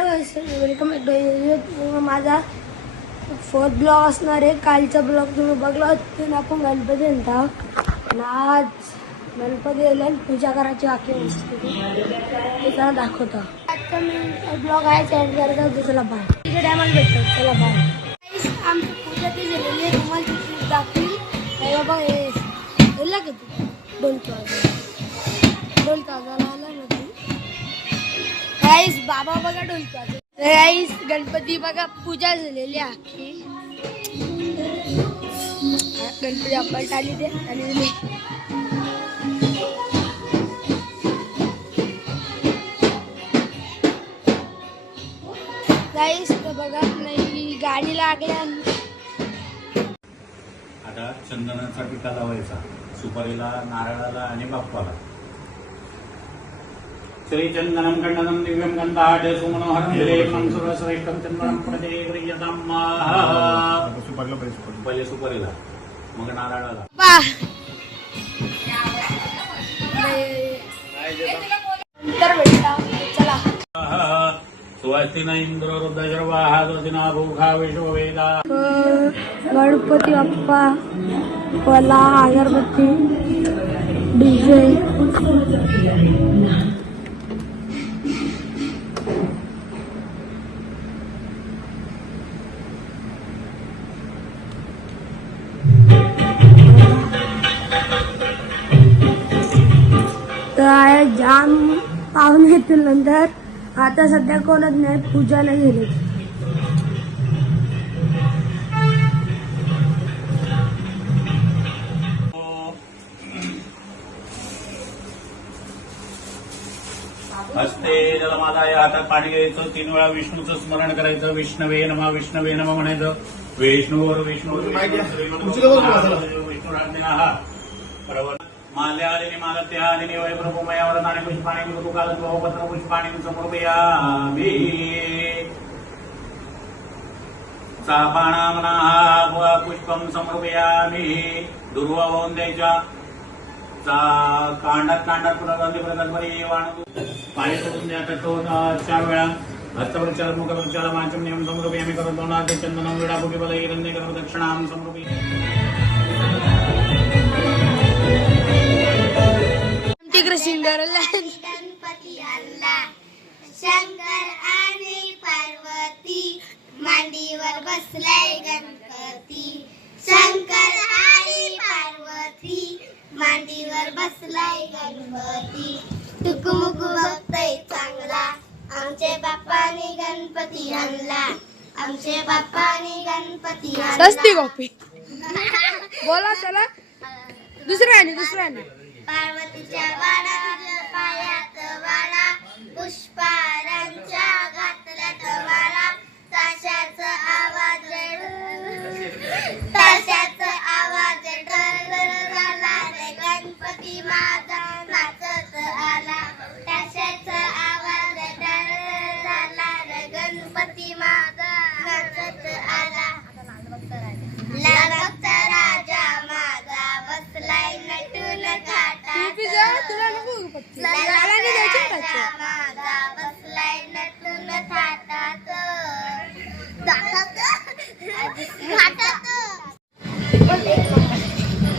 Hello welcome back. माझा fourth blog असणार आहे. कालचा ब्लॉग तुम्ही बघला होता. आपण गणपती आणतो ना. आज गणपती आले पूजा करायची बाकी ते त्याला दाखवतो. आजचा मी ब्लॉग आहे सेंड करायचा दुसरा बाय तिथे टायमाला भेटतो. चला बाय. आमची पूजा ती झालेली आहे. तुम्हाला तिथे दाखवेल. बाबा हे लागेल डोलतो आला गाईस. बाबा बघा डोलतो. गाईस गणपती बघा पूजा झालेली आहे. गणपती आपण टाली दे आणि गाईस बघा नाही गाडी लागल्या. आता चंदनाचा टिका लावायचा सुपारीला, नारळाला आणि बाप्पाला. श्रीचंदनम खंडनम दिव्यम गंधाढ सुमनोहरम विलेपनम सुरश्रेष्ठम चंदनम प्रदेयतां पहिले सुपारीला मग नारळाला. नंतर भेटला. चला. सुवास्तिना इंद्र रुद्रशर्वाहा दोदिना भूखा विश्ववेदा. गणपती बाप्पा पला अगरबत्ती डीजे तर जाम पाहुणे येतील नंतर. आता सध्या कोणच नाही. पूजाला गेले. हस्ते जलमादाय हातात पाणी घ्यायचं. 3 वेळा विष्णूचं स्मरण करायचं. विष्णवे नमः विष्णवे नमः म्हणायचं. विष्णूवर विष्णू विष्णुराज्ञा माल्यादिनी मालत्यादिनी वैप्रभूमयावर नाणे पुष्पाणि ऋतुकालत्वपत्र पुष्पाणि समर्पयामि. चापानामनाः पुष्पं समर्पयामि. दुर्वा वाहून द्यायच्या. कांडात पुनर्वंदी वाणू पाणी सोडून द्या. कटोन 4 वेळा हस्तप्रचार मुखप्रचार वाचम नियम समर्पयामि. करतो चंदनं विडापुटी बलई रंदे कर्म दक्षिणां समर्पयामि. गणपती आणला शंकर आणि पार्वती मांडीवर बसलाय गणपती. शंकर आणि पार्वती मांडीवर बसलाय गणपती. टुकमुक बघतय चांगला आमचे बाप्पानी गणपती आणला. आमचे बाप्पानी गणपती आणला. सस्ती कॉपी बोला. चला दुसऱ्याने पार्वतीच्या वाड्यात पायात वाडा पुष्पारांच्या घातल्यात वाडा. ताशाचा आवाज झाला रे गणपती माझा नाचत आला. ताशाचा आवाज झाला रे गणपती माझा नाचत आला. लालबागचा राजा माझा बसलाय नटून थाटात. माझा बसलाय नटून थाटात.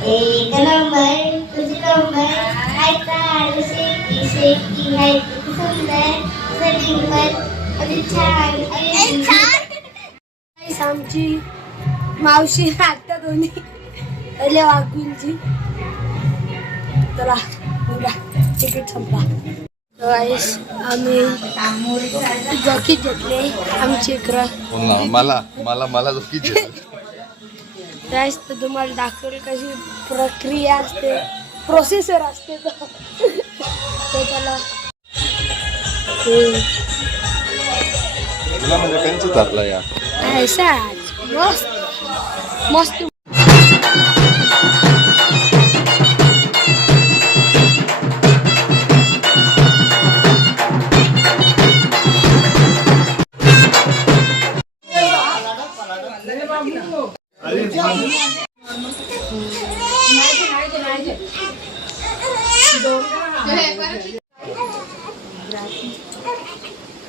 एक नंबर तुझी कंबर ऐका शेकी शेकी है सुंदर सलीमर अति छान आमची मावशी आता दोन्ही पहिले वाकुलची. चला तिकीट संपला. आम्ही जॉकी घेतले. आमची मला जोकीच त्याच तर तुम्हाला दाखवेल कशी प्रक्रिया असते. प्रोसेसर असते. ते चला तुला म्हणजे कंच टाकला या ऐसा मस्त मस्त.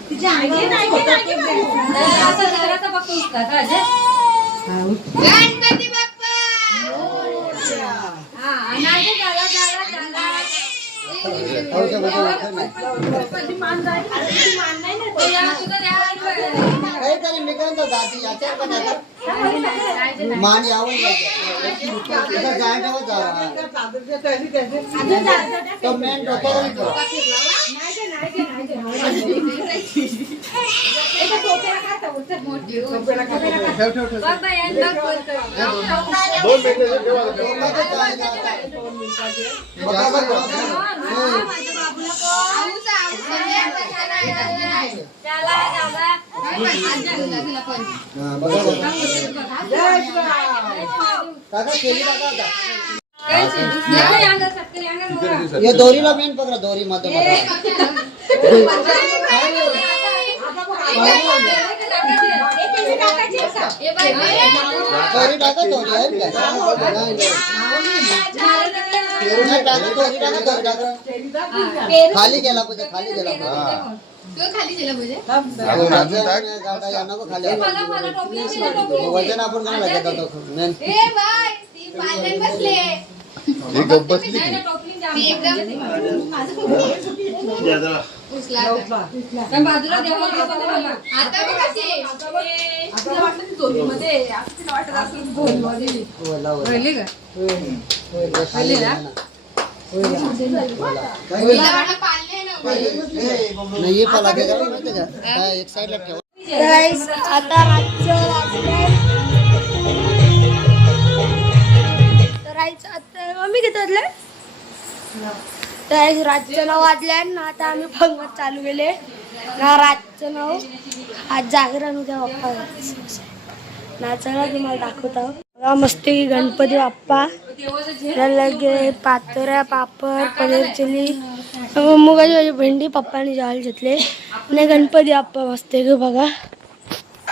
तुझ्या गणपती बाप्पा मान यावं तो मेन ये दोरीला मेन पकडा दोरी मध्ये दोरी टाका दोरी आहे खाली गेला पाहिजे खाली गेला पाहिजे वजन आपण काय लागत मेन ही गप्प बसली नाही पाला एक साईडला ठेव गाईस आता रातचं वाजलंय तर राईचं आता मम्मी किती वाजले तर रातचं 9 वाजले ना आता आम्ही पंगत चालू केले ना रातचं 9 आज जागरण उद्या बाप्पा ना चला तुम्हाला दाखवतो मस्त गणपती बाप्पा लगे पातोऱ्या पापड पनीर चिली मुगाची भाजी भेंडी पप्पाने जेवायला घेतले आणि गणपती बाप्पा मस्त ग बघा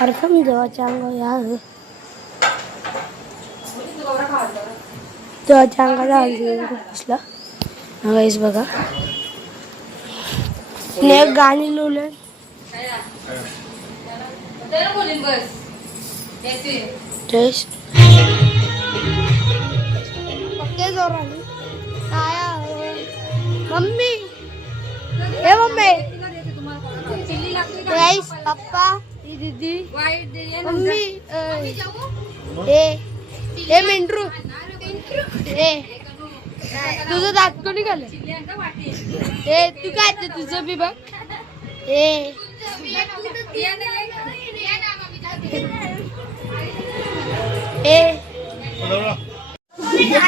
अरे मी देवाच्या अंगावर या देवाच्या अंगाचा बसला गाईस बघा एक गाणी लिवले जयश मम्मी ए मम्मी गाईस पप्पा दीदी मम्मी ए मिंट्रू ए तुझं दात कोणी घाल ए तू काय तुझं बी बघ ए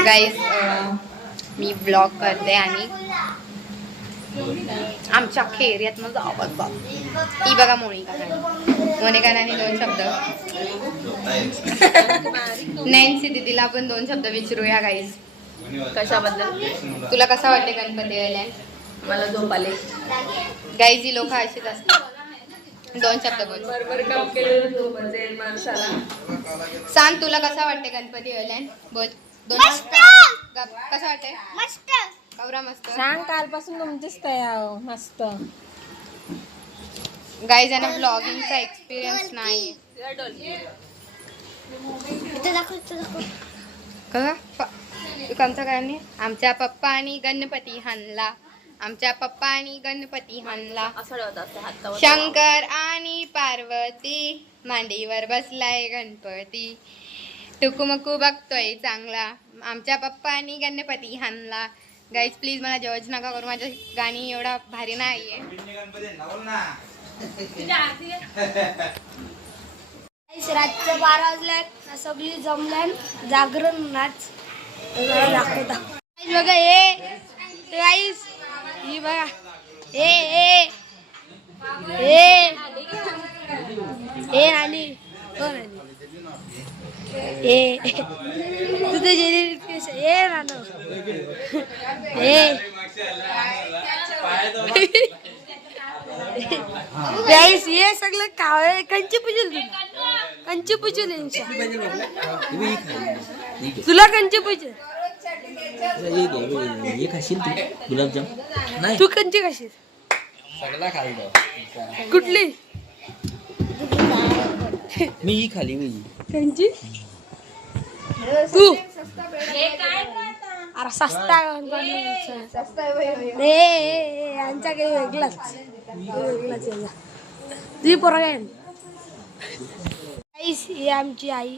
गाईज मी ब्लॉग करते आणि आमच्या अख्ख्या एरियात माझा आवाज बघ ही बघा मोनिकाने 2 शब्द नॅन्सी दीदीला आपण 2 शब्द विचारूया गाईज कशाबद्दल तुला कसा वाटते गणपती आल्या मला झोप आले गाईज ही लोक अशीच असतात 2 शब्द बोल सांग तुला कसा वाटते गणपती आल्या बोल 2 कसा वाटते मस्त कवरा मस्त सांग कालपासून तुमचीच तयार मस्त गाईज यांना ब्लॉगिंगचा एक्सपिरियन्स नाही कोणता गाणी आमच्या पप्पानी गणपती हाणला आमच्या पप्पानी गणपती हाणला शंकर आणि पार्वती मांडीवर बसलाय गणपती टुकुमकू बघतोय चांगला आमच्या पप्पानी गणपती हाणला गाईज प्लीज मला जज नका करू माझं गाणी एवढा भारी नाहीये रातचं 12 वाजल्या सगळी जमल्यान जागरण नाच दाखवता बघा हे गाईस ही बघा ए नानी हो नानी तुझं जेली केस ए नानो गाईस हे सगळं कावळे कंची पुजल कंची पुजल तुला कंची पुजल गुलाबजाम तू कंची खाशील कुठली मी ही खाली मी त्यांची तू अरे सस्ता यांचा काही वेगळाच वेगळाच आहे. तुझी पोरं काय आईस ही आमची आई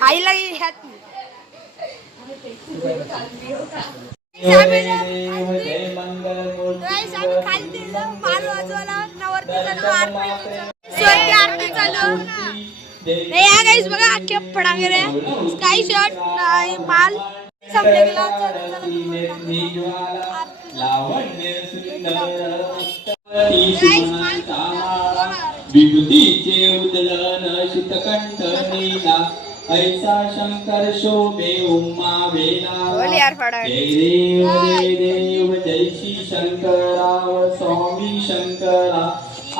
आईला ह्यात खाली माल वाजवायला नवरती आरती चालू नाही या गाईस बघा अख्खे फडांगरे स्काय शॉट माल संपले गेला विभूतीचे उदलन शीतकंठ नीला ऐसा शंकर शोभे उमा बोल यार फडा जय देव जय श्री शंकराव स्वामी शंकरा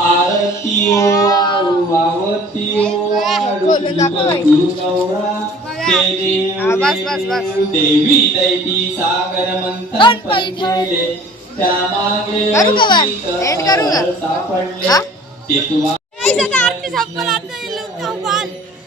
आरती ओ आवती ओ गुरु गौरा जय देव देवी दैती सागर मंथन पडले त्यामागे सापडले ते तुला आरती संपला आता